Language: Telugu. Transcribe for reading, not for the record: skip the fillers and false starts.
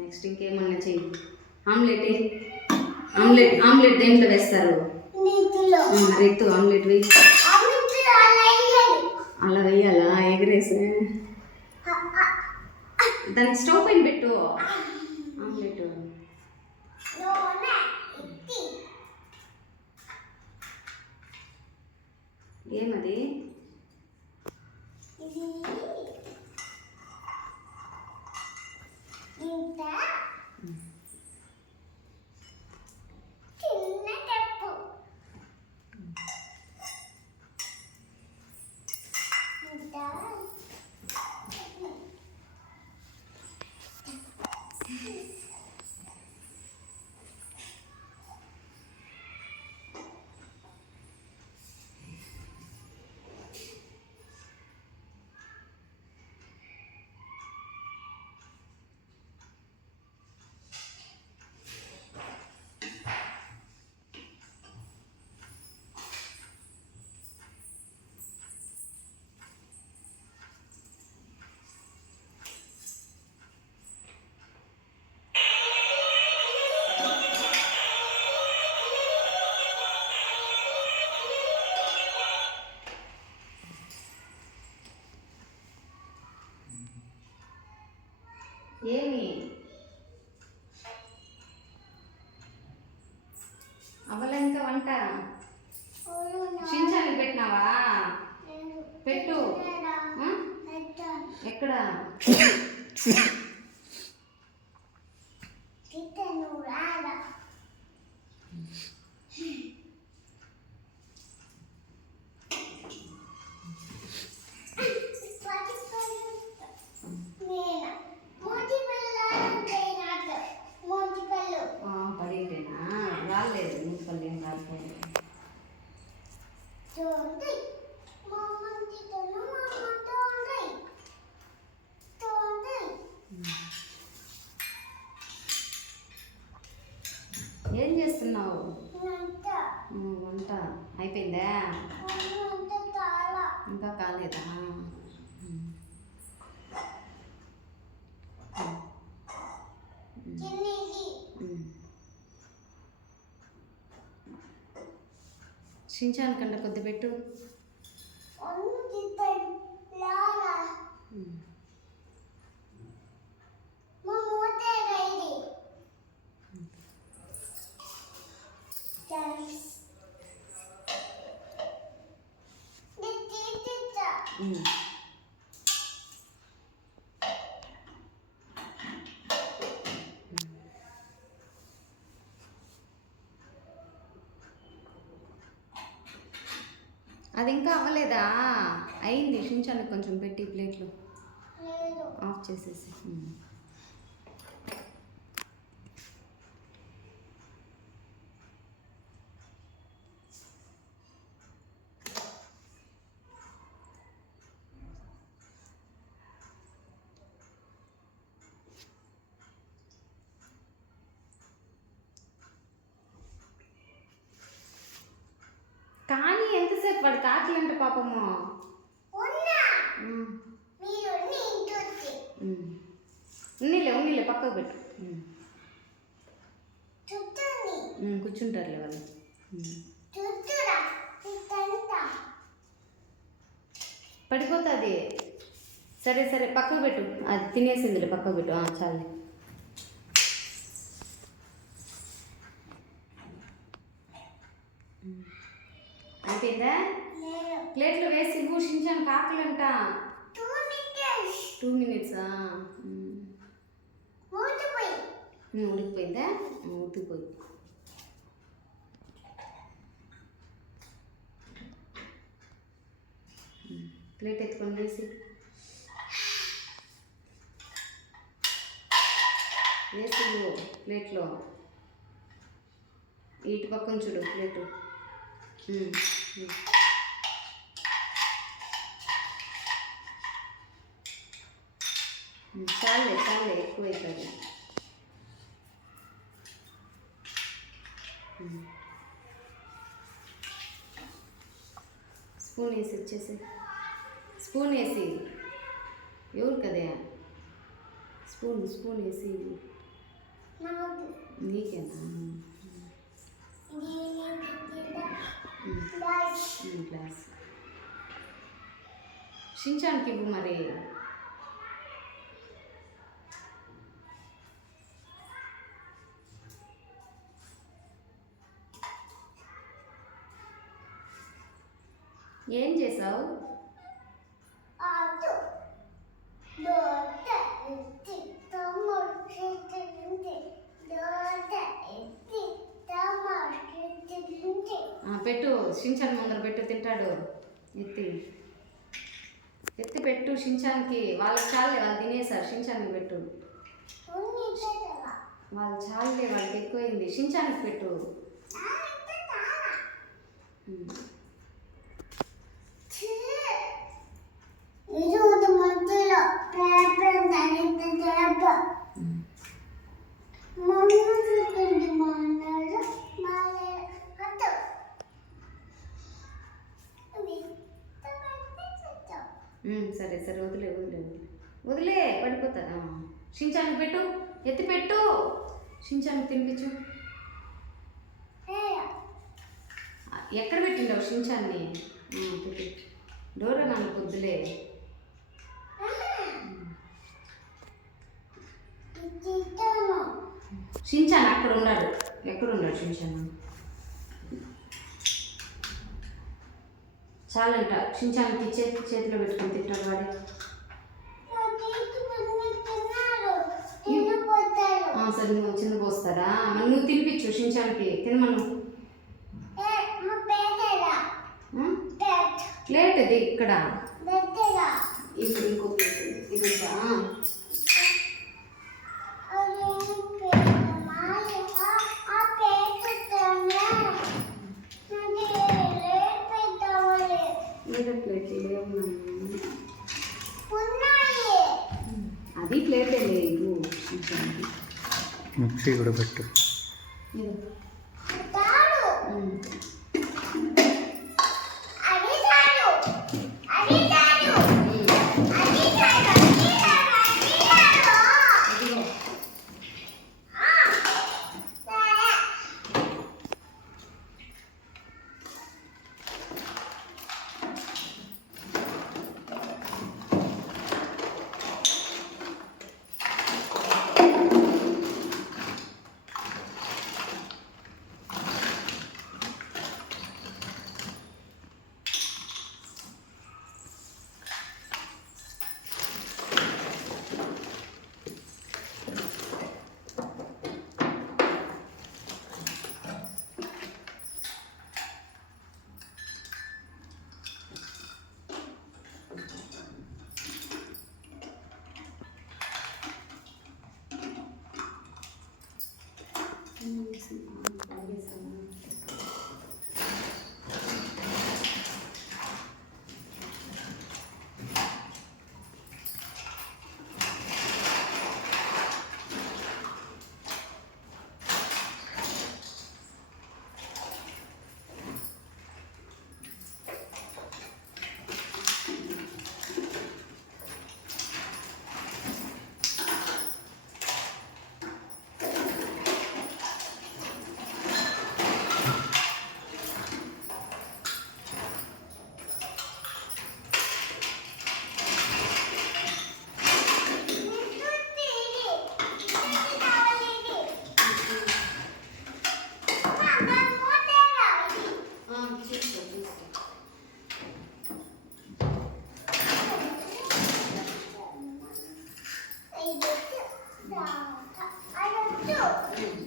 నెక్స్ట్ ఇంకేమన్నా చెయ్యి. ఆమ్లెట్ ఆమ్లెట్ ఆమ్లెట్ దేంట్లో వేస్తారు? రైతు ఆమ్లెట్ వేయి. అలా వేయాలా? ఎగరేసి దానికి స్టవ్ పైన పెట్టు ఆమ్లెట్. ఏమది? ఏమి అవలంక వంట షించానికి పెట్టినావా? పెట్టు. ఎక్కడ? పడేటేనా? రాలేదు మున్సిపల్ ఏం రాలేదు. ఏం చేస్తున్నావు? వంట అయిపోయిందా? ఇంకా కాలేదా? షించాన్ కంటే కొద్ది పెట్టు. అది ఇంకా అవ్వలేదా? అయింది. షించానికి కొంచెం పెట్టి ప్లేట్లు ఆఫ్ చేసేసి. కానీ ఎంతసేపు వాడు కాకి అంటే పాపము. ఉన్నీలే పక్కకు పెట్టు. కూర్చుంటారులే వాళ్ళు. పడిపోతుంది. సరే పక్కకు పెట్టు. అది తినేసిందిలే, పక్కకు పెట్టు. చాలే. అయిపోయిందా? ప్లేట్లో వేసి భూషించాను. కాకులంట 2 minutes. ఉడికిపోయిందా? ఉడికిపోయి. ప్లేట్ ఎత్తుకొని వేసి ప్లేట్లో ఇటు పక్కన చూడు ప్లేటు. చాలే ఎక్కువైతుంది. స్పూన్ వేసి ఇచ్చేసి. స్పూన్ వేసి ఎవరు కదా? స్పూన్ వేసి నీకేనా గ్లాస్ షించాన్కి ఇవ్వు మరి. ఏం చేసావు? పెట్టు షించాన్ ముందర పెట్టు, తింటాడు. ఎత్తి ఎత్తి పెట్టు షించాన్కి. వాళ్ళకి చాలే, వాళ్ళు తినేసారు. షించాన్కి పెట్టు. వాళ్ళు చాలే, వాళ్ళకి ఎక్కువైంది. షించాన్కి పెట్టు. సరే సరే, వదిలే వదిలే వదిలే, పడిపోతుందా. షించాన్కి పెట్టు, ఎత్తి పెట్టు. షించాన్కి తినిపించు. ఎక్కడ పెట్టిండవు షించాన్ని? డోరా నన్ను పొద్దులే. షించాన్ అక్కడ ఉన్నాడు. ఎక్కడ ఉన్నాడు షించాన్? చాలంట. షించాన్కి చేతిలో పెట్టుకుని తింటాడు వాడే. సరే, నువ్వు చిన్న పోస్తారా? మరి నువ్వు తినిపించు షించాన్కి. తినమను. ప్లేట్ ఇది ఇక్కడ. ఇప్పుడు ఇంకో ప్లేట్ ఇది. అది ప్లేటే లేదు. మిక్సీ కూడా పెట్టు. I don't know.